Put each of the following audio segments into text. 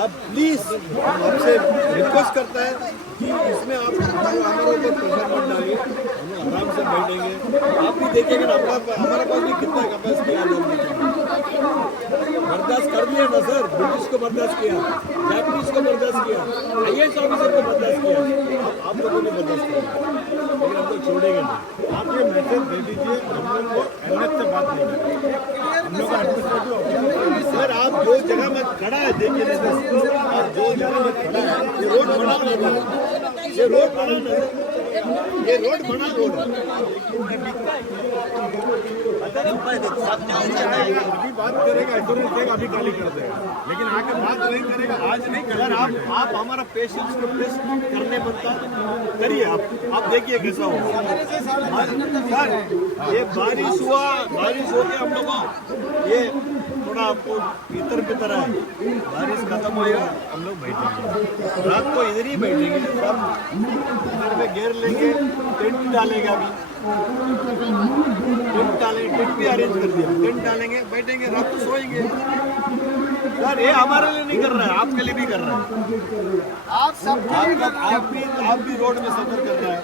आप प्लीज आपसे रिक्वेस्ट करता है कि इसमें आप हमारे ऊपर प्रेशर मत डालिए, हम आराम से बैठेंगे। आप भी देखेंगे ना, हमारा पास भी कितना कैपेसिटी है। बर्दाश्त कर लिया ना सर, ब्रिटिश को बर्दाश्त किया, जापानीज को बर्दाश्त किया, IAS ऑफिसर को बर्दाश्त किया, आप लोगों ने बर्दाश्त किया, लेकिन हम लोग छोड़ेंगे नहीं। आप ये मैसेज दे दीजिए, हम लोग को NH से बात नहीं करेंगे। हम लोग एडमिनिस्ट्रेटिव ऑफिसर सर आप जो जगह में खड़ा है देखिए ना सर, आप जो जगह में खड़ा है ये रोड बना ना, ये रोड बना ना, ये रोड बना रोड अभी बात करेगा, एश्योरेंस देगा, अभी खाली कर देगा, लेकिन आके बात नहीं करेगा, आज नहीं सर करेगा। आप हमारा पेशेंस को टेस्ट करने बनता करिए, आप देखिए कैसा होगा। सर ये बारिश हुआ, बारिश होके हम लोगों ये थोड़ा आपको इतर पितर है, बारिश खत्म होएगा हम लोग बैठेंगे, रात को इधर ही बैठेंगे, सब इधर में घेर लेंगे, टेंट डालेगा अभी, टेंट डालेंगे, टेंट भी अरेंज कर दिया, टेंट डालेंगे, बैठेंगे, रात को सोएंगे। सर ये हमारे लिए नहीं कर रहा है, आपके लिए भी कर रहा है। आप भी रोड में सफर कर रहा है,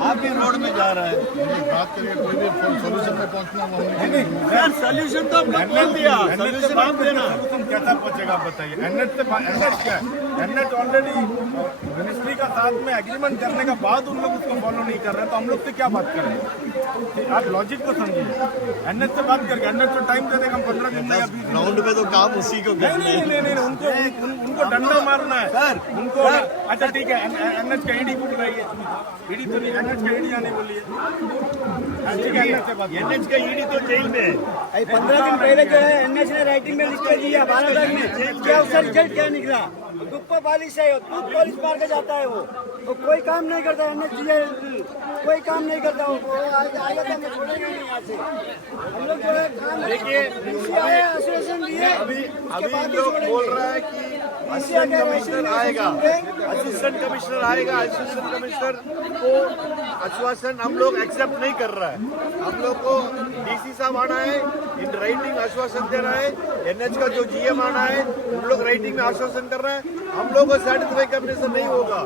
आप भी रोड में जा रहा है। बात करिए, कोई भी सोल्यूशन में पहुंचना वो नहीं। सर सोल्यूशन तो हमने बोल दिया, सोल्यूशन आप देना। सोल्यूशन कैसा पहुंचेगा आप बताइए। NH क्या है? NH ऑलरेडी मिनिस्ट्री का साथ में एग्रीमेंट करने के बाद उन लोग उसको फॉलो नहीं कर रहे, तो हम लोग से क्या बात करें? आप लॉजिक को समझिए। NH से बात करके NH तो टाइम दे देगा, हम 15 दिन या 20 दिन। ग्राउंड में तो काम उसी को करना है। नहीं, उनको डंडा मारना है सर उनको। अच्छा ठीक है, NH का ED को बुलाइए, ED तो नहीं, NH का ED आने बोलिए। ठीक है, NH से बात। NH का ED तो जेल में है। 15 दिन पहले जो है NH ने राइटिंग में लिख कर दिया 12 तक में, क्या उसका रिजल्ट क्या निकला? धूप बारिश है, धूप पुलिस मार के जाता है वो कोई काम नहीं करता। NH कोई काम नहीं करता, वो आएगा तो हमें छोड़ेंगे नहीं यहाँ से। हम लोग जो है काम देखिए एसोसिएशन दिए, अभी लोग बोल रहा है कि असिस्टेंट कमिश्नर आएगा, असिस्टेंट कमिश्नर आएगा, असिस्टेंट कमिश्नर को आश्वासन हम लोग एक्सेप्ट नहीं कर रहा है। हम लोग को DC साहब आना है, इन राइटिंग आश्वासन देना है। NH का जो GM आना है, हम लोग राइटिंग में आश्वासन कर रहे हैं। हम लोग को सेटिस्फाई करने से नहीं होगा,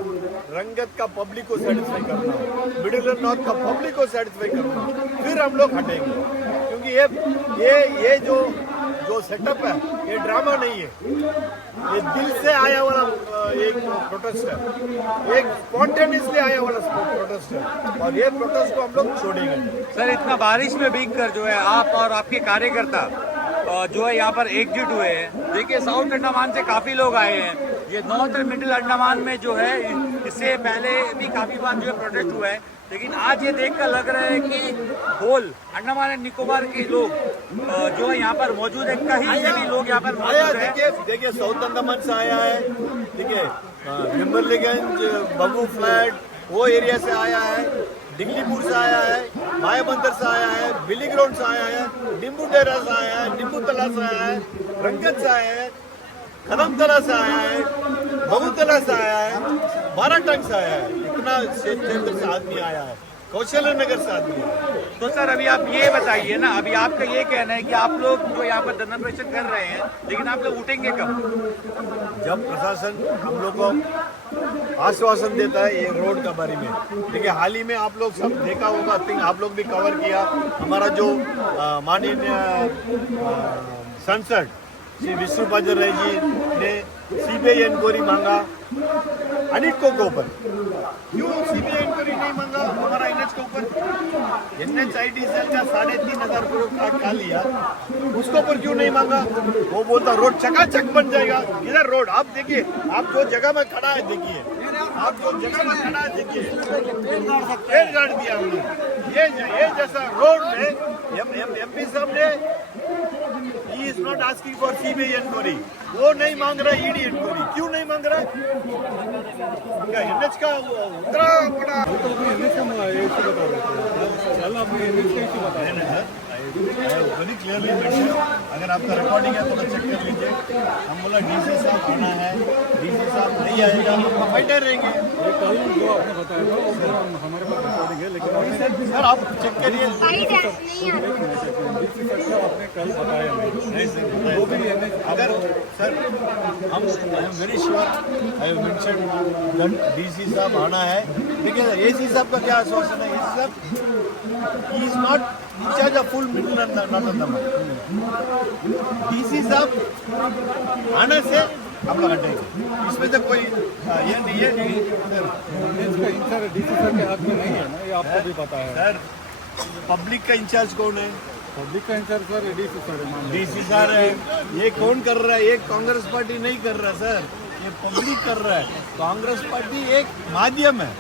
रंगत का पब्लिक को सेटिस्फाई करना, मिडिल और नॉर्थ का पब्लिक को सेटिस्फाई करना, फिर हम लोग हटेंगे। क्योंकि ये जो सेटअप है ये ड्रामा नहीं है, ये दिल से आया वाला एक प्रोटेस्ट है, एक स्पॉन्टेनियसली आया वाला प्रोटेस्ट है, और ये प्रोटेस्ट को हम लोग छोड़ेंगे। सर इतना बारिश में भीगकर जो है आप और आपके कार्यकर्ता जो है यहाँ पर एकजुट हुए हैं। देखिए साउथ अंडमान से काफी लोग आए हैं, ये नॉर्थ मिडिल अंडमान में जो है इससे पहले भी काफी बार जो है प्रोटेस्ट हुआ है, लेकिन आज ये देखकर लग रहा है कि होल अंडमान एंड निकोबार के लोग जो है यहाँ पर मौजूद है, कहीं से भी लोग यहाँ पर मौजूद है। देखिए साउथ अंडमान से आया है, ठीक है, विम्बरलीगंज, बबू फ्लैट वो एरिया से आया है, दिगलीपुर से आया है, मायाबंदर से आया है, बिली ग्राउंड से आया है, निम्बू डेरा से आया है, निम्बू तला से आया है, रंगत से आया है, कदम तला से आया है, बबू तला से आया है, बाराटंग से आया है, इतना क्षेत्र से आदमी आया है, कौशल्य नगर से आदमी आया है। तो सर अभी आप ये बताइए ना, अभी आपका ये कहना है कि आप लोग जो यहाँ पर धरना प्रदर्शन कर रहे हैं, लेकिन आप लोग उठेंगे कब? जब प्रशासन हम लोग को आश्वासन देता है ये रोड के बारे में। देखिए हाल ही में आप लोग सब देखा होगा, थिंक आप लोग भी कवर किया, हमारा जो माननीय सांसद श्री विष्णु पाजर राय जी ने CBI इंक्वायरी मांगा अनिको के ऊपर। क्यों CBI इंक्वायरी नहीं मांगा हमारा NH के ऊपर? NHID सेल का 3,500 करोड़ खा लिया, उसके ऊपर क्यों नहीं मांगा? वो बोलता रोड चकाचक बन जाएगा। इधर रोड आप देखिए, आप जो जगह में खड़ा है देखिए, आप जो जगह में खड़ा है देखिए, पेड़ गाड़ दिया हमने। ये जैसा रोड में MP साहब ने He is not asking for CBI inquiry, वो नहीं मांग रहा ED इंक्वायरी। क्यों नहीं मांग रहा? क्या NH का उतना बड़ा NH का इश्यू बता देते हैं। चल आपने NH का इश्यू बताया। वेरी क्लियरली मेंशन, अगर आपका रिकॉर्डिंग है तो चेक कर लीजिए। हम बोला डीसी साहब आना है, डीसी साहब नहीं आएगा हम बैठे रहेंगे। कल जो आपने बताया था हमारे पास रिकॉर्डिंग है, लेकिन सर आप चेक करिए। आपने कल बताया नहीं सर अगर सर हम I am very sure, I have mention DC साहब आना है। देखिए एसी साहब का क्या आश्वासन है, एसी साहब ही is not incharge of full middle northern Daman. DC साहब आने से हम लोग हटेंगे, इसमें तो कोई ये नहीं है। इसका इंचार्ज डीसी सर के हाथ में नहीं है ना, ये आपको भी पता है। सर पब्लिक का इंचार्ज कौन है? पब्लिक का इंचार्ज सर डीसी सर है। डीसी सर है। ये कौन कर रहा है? ये कांग्रेस पार्टी नहीं कर रहा सर, ये पब्लिक कर रहा है। कांग्रेस पार्टी एक माध्यम है,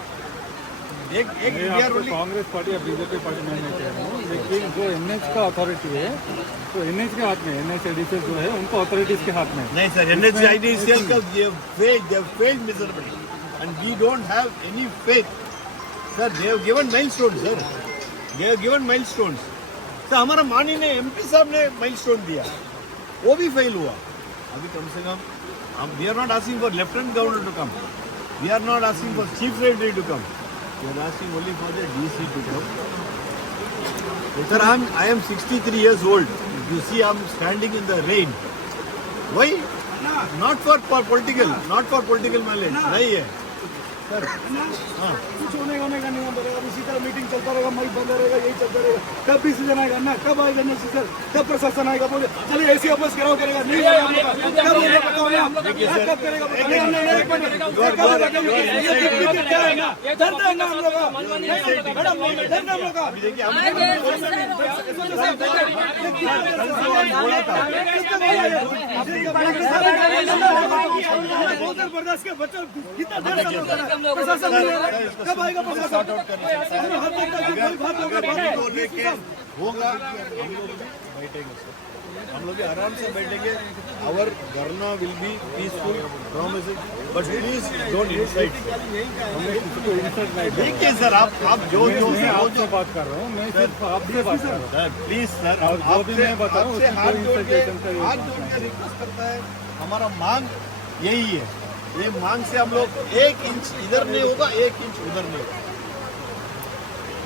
एक कांग्रेस पार्टी या बीजेपी पार्टी मैं नहीं कह रहा हूँ, लेकिन जो एनएच का अथॉरिटी है तो एनएच के हाथ में, एनएचआईडीसीएल जो है उनको अथॉरिटीज के हाथ में। नहीं सर, एनएचआईडीसीएल का they failed miserably and we don't have any faith sir. They have given milestones sir, they have given milestones sir. हमारा मानी ने एमपी साहब ने माइलस्टोन दिया, वो भी फेल हुआ। अभी कम से कम हम we are not asking for lieutenant governor to come, we are not asking for chief secretary to come, we are asking only for the DC to come. Sir I am 63 years old, you see I am standing in the rain, why? Not for political, not for political mileage, नहीं है sir. हाँ कुछ होने का नहीं बनेगा, इसी तरह मीटिंग चलता रहेगा, माइक बंदा रहेगा, यही चलता रहेगा। कब डिसीजन आएगा ना, कब आएगा ना सर, कब प्रशासन आएगा बोले चलिए ऐसी वापस कराओ करेगा, नहीं कब होगा बताओ ना, कब करेगा बर्दाश्त के बच्चों कितना देर प्रशासन कब आएगा प्रशासन? होगा हम लोग आराम से बैठेंगे। आवर धरना will be peaceful, promise, but please don't insight. देखिए सर आप जो मैं आपसे बात कर रहा हूँ, मैं सिर्फ आपसे बात कर रहा हूँ सर, प्लीज सर और जो भी मैं बताऊँ आपसे हाथ जोड़ के रिक्वेस्ट करता है। हमारा मांग यही है, ये मांग से हम लोग 1 इंच इधर नहीं होगा, 1 इंच उधर नहीं होगा।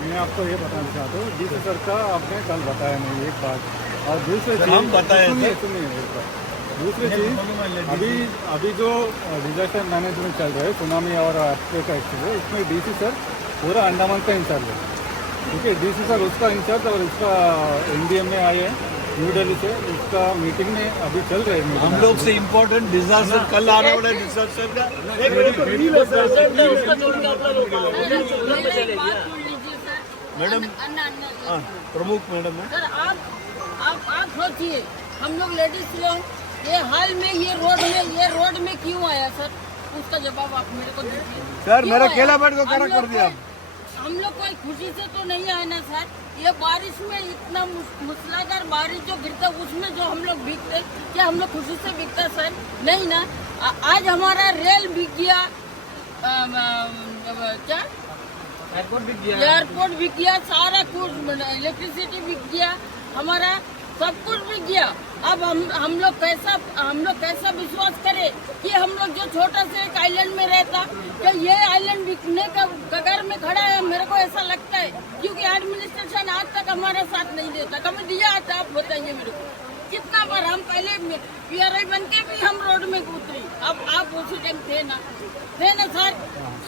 मैं आपको ये बताना चाहता हूँ, डीसी सर का आपने कल बताया नहीं एक बात, और दूसरी चीज हम बताए सुनिए दूसरी चीज अभी जो डिजास्टर मैनेजमेंट चल रहा है, सुनामी और अर्थक्वेक एक्चुअली, इसमें डीसी सर पूरा अंडमान का इंचार्ज है, ठीक है। डीसी सर उसका इंचार्ज और उसका एनडीएम में आए हैं न्यू दिल्ली से, उसका मीटिंग में अभी चल रहे हैं। हम लोग से इम्पोर्टेंट डिजास्टर कल आने वाला डिजास्टर का मैडम प्रमुख मैडम है सर। आप सोचिए, हम लोग लेडीज लोग ये हाल में ये रोड में क्यों आया सर, उसका जवाब आप मेरे को दीजिए। सर मेरा केला बैठ को करा कर दिया। हम लोग कोई खुशी से तो नहीं आए ना सर, ये बारिश में इतना मूसलाधार बारिश जो गिरता उसमें जो हम लोग भीगते, क्या हम लोग खुशी से भीगता सर? नहीं ना। आज हमारा रेल भीग गया, क्या एयरपोर्ट बिक गया, सारा कुछ इलेक्ट्रिसिटी बिक गया, हमारा सब कुछ बिक गया। अब हम लोग कैसा विश्वास करें कि हम लोग जो छोटा से एक आइलैंड में रहता, कि ये आइलैंड बिकने का कगार में खड़ा है। मेरे को ऐसा लगता है क्योंकि एडमिनिस्ट्रेशन आज तक हमारा साथ नहीं देता। कभी दिया था आप बताइए मेरे को कितना बार? हम पहले पीआरआई बन के भी हम रोड में उतरी, अब आप उसी टाइम थे ना सर,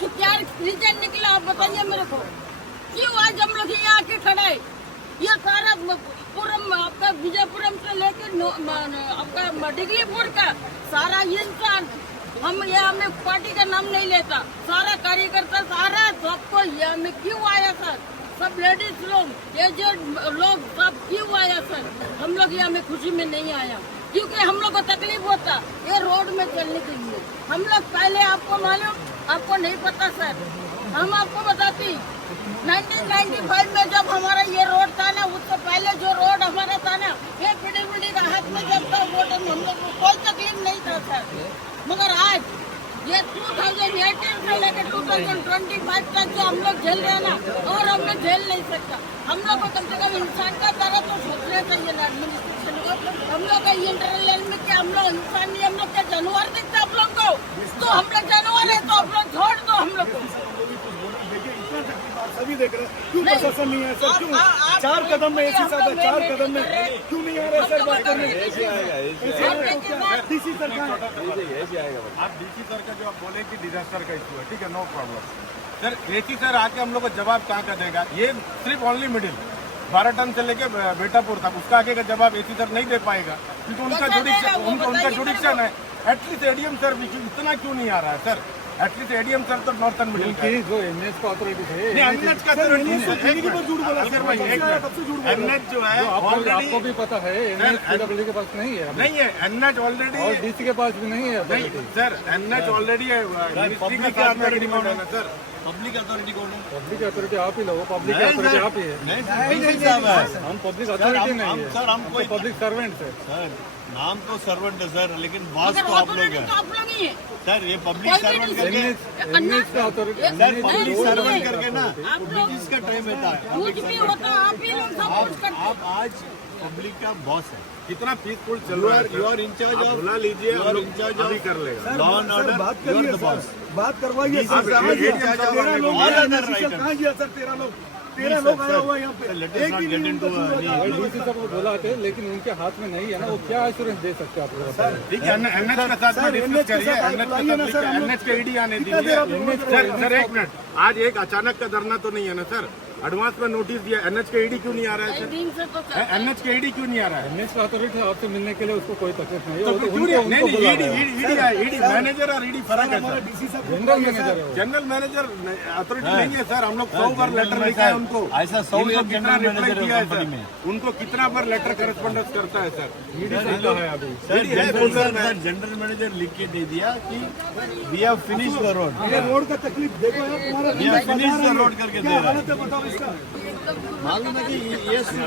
तो क्या रीजन निकला आप बताइए मेरे को? क्यों आज हम लोग यहाँ आके खड़ा है? ये सारा पुरम आपका विजयपुरम से लेके आपका डिगलीपुर का सारा इंसान, हम यहाँ में पार्टी का नाम नहीं लेता, सारा कार्यकर्ता सारा सबको यहाँ में क्यों आया सर? सब लेडीज लोग, एजेड लोग सब क्यों आया सर? हम लोग यहाँ में खुशी में नहीं आया क्योंकि हम लोग को तकलीफ होता ये रोड में चलने के लिए। हम लोग पहले आपको मालूम, आपको नहीं पता सर, हम आपको बताती 1995 में जब हमारा ये रोड था ना, उससे पहले जो रोड हमारा था ना, ये पीडब्ल्यूडी का हाथ में जब था वो टाइम हम लोग को कोई तकलीफ नहीं था सर। मगर आज ये 2018 से लेकर 2025 तक जो हम लोग झेल रहे हैं ना, और हम लोग झेल नहीं सकता। हम लोग को कम से कम इंसान का तरह तो सोचना चाहिए ना एडमिनिस्ट्रेशन को। हम लोग का इंटरनल में क्या हम लोग इंसान नहीं, हम लोग क्या जानवर दिखते हम लोग को? तो हम लोग जानवर है तो हम लोग छोड़ दो हम लोग को। सभी देख रहे हैं क्यों प्रशासन नहीं है सर? क्यों 4 कदम में एसी साहब है, 4 कदम में क्यों नहीं आ रहा सर बात करने? डीसी सर आप डीसी सर का जो आप बोले कि डिजास्टर का इशू है, ठीक है, no problem sir. AC sir आके हम लोग को जवाब कहाँ का देगा? ये सिर्फ ओनली मिडिल 12 टन से लेके बेटापुर तक, उसका आगे का जवाब एसी सर नहीं दे पाएगा क्योंकि उनका जुडिक्शन है। एटलीस्ट एडीएम सर भी इतना क्यों नहीं आ रहा है सर? एटलीस्ट एडीएम सर तो नॉर्थन मिडिल का जो एनएच का अथॉरिटी है, एनएच का अथॉरिटी झूठ बोला सर भाई। एनएच जो है आपको भी पता है एनएच के पास नहीं है, एनएच ऑलरेडी और डीसी के पास भी नहीं है। नहीं सर, एनएच ऑलरेडी है, मिनिस्ट्री के साथ में एग्रीमेंट है ना सर। पब्लिक अथॉरिटी कौन है? पब्लिक अथॉरिटी आप ही लोग, पब्लिक अथॉरिटी आप ही है। नहीं साहब है हम पब्लिक अथॉरिटी नहीं है सर, हम कोई पब्लिक सर्वेंट है सर। नाम तो सर्वेंट है सर, लेकिन बॉस तो आप लोग हैं आप लोग ही है सर। ये पब्लिक सर्वेंट करके एनएच का अथॉरिटी सर, पब्लिक सर्वेंट करके ना ब्रिटिश का टाइम रहता है। कुछ भी होता आप ही लोग सब कुछ करते। आप आज पब्लिक का बॉस है। कितना पीसफुल चल रहा है? यू आर इंचार्ज ऑफ, बुला लीजिए, यू आर इंचार्ज ऑफ कर लेगा लॉ एंड ऑर्डर। बात यू आर करिए द बॉस। बात करवाइए This is sir. the incharge of all other writers. कहाँ गया सर? 13 लोग आया हुआ है यहाँ पे। Let us not get into DC साहब को बोला थे, लेकिन उनके हाथ में नहीं है ना, वो क्या एश्योरेंस दे सकते हैं आप लोग? ठीक है, एनएच के साथ में डिस्कस करिए, एनएच के ईडी आने दीजिए। सर एक मिनट, आज एक अचानक का धरना तो नहीं है ना सर? एडवांस में नोटिस दिया, एनएच के ईडी क्यों नहीं आ रहा है सर? दिन से तो एनएच के ईडी क्यों नहीं आ रहा है? एनएच का अथॉरिटी आपसे मिलने के लिए उसको कोई तकलीफ नहीं है। ईडी मैनेजर और ईडी फर्क है सर। जनरल मैनेजर है, जनरल मैनेजर अथॉरिटी नहीं है सर। हम लोग 100 बार लेटर लिखा है उनको, ऐसा 100 कितना जनरल रिप्लाई मैनेजर किया है कंपनी सर? में। उनको कितना बार लेटर करस्पॉन्डेंस करता है सर? ईडी है अभी सर, जनरल मैनेजर लिख के दे दिया कि we have finish the road, road का तकलीफ देखो यार, तुम्हारा we have finish the road करके दे रहा है। हालत है बताओ इसका। मालूम है कि ये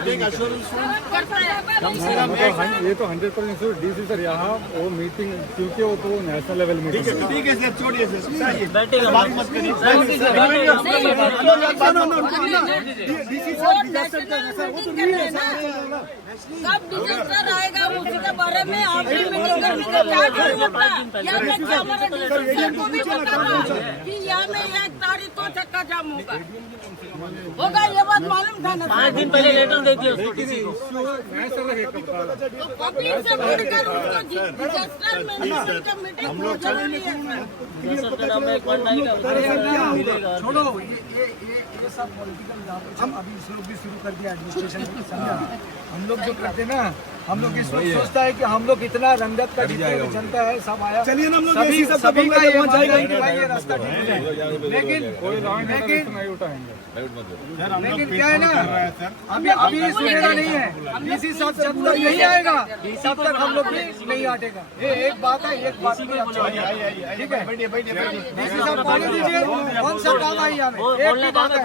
टेक अश्योरेंस करता है। ये तो 100% डीसी सर यहाँ वो मीटिंग, क्योंकि वो तो नेशनल लेवल मीटिंग है। ठीक है सर, छोड़िए सर, बात मत करिए। डीसी सर डिजास्टर का सर, वो तो नहीं है सर। कब डिजास्टर आएगा उसके बारे में आप भी मीटिंग करने का क्या जरूरत है? या मैं क्या हमारे डिजास्टर को भी बता रहा हूँ कि यहाँ में 1 तारीख को चक्का जाम होगा, ये बात मालूम था ना? 5 दिन पहले लेटर दे दिया उसको। तो पब्लिक से बढ़कर उनको डिजास्टर मैनेजमेंट का मीटिंग बहुत जरूरी है सर। छोड़ो ये सब पॉलिटिकल हम अभी इस लोग भी शुरू कर दिया एडमिनिस्ट्रेशन में, समझा? हम लोग जो करते ना, हम लोग इस वक्त सोचता है कि हम लोग इतना रंगत का जनता है, सब आया, चलिए हम लोग सभी का ये जाएगा कि भाई ये रास्ता ठीक है, लेकिन क्या है ना, अभी सुनेगा नहीं है डीसी साहब। जब तक नहीं आएगा तब तक हम लोग भी नहीं हटेगा। ये एक बात है, एक बात ठीक है। डीसी साहब बोल दीजिए कौन सा काम आई हमें, एक बात है।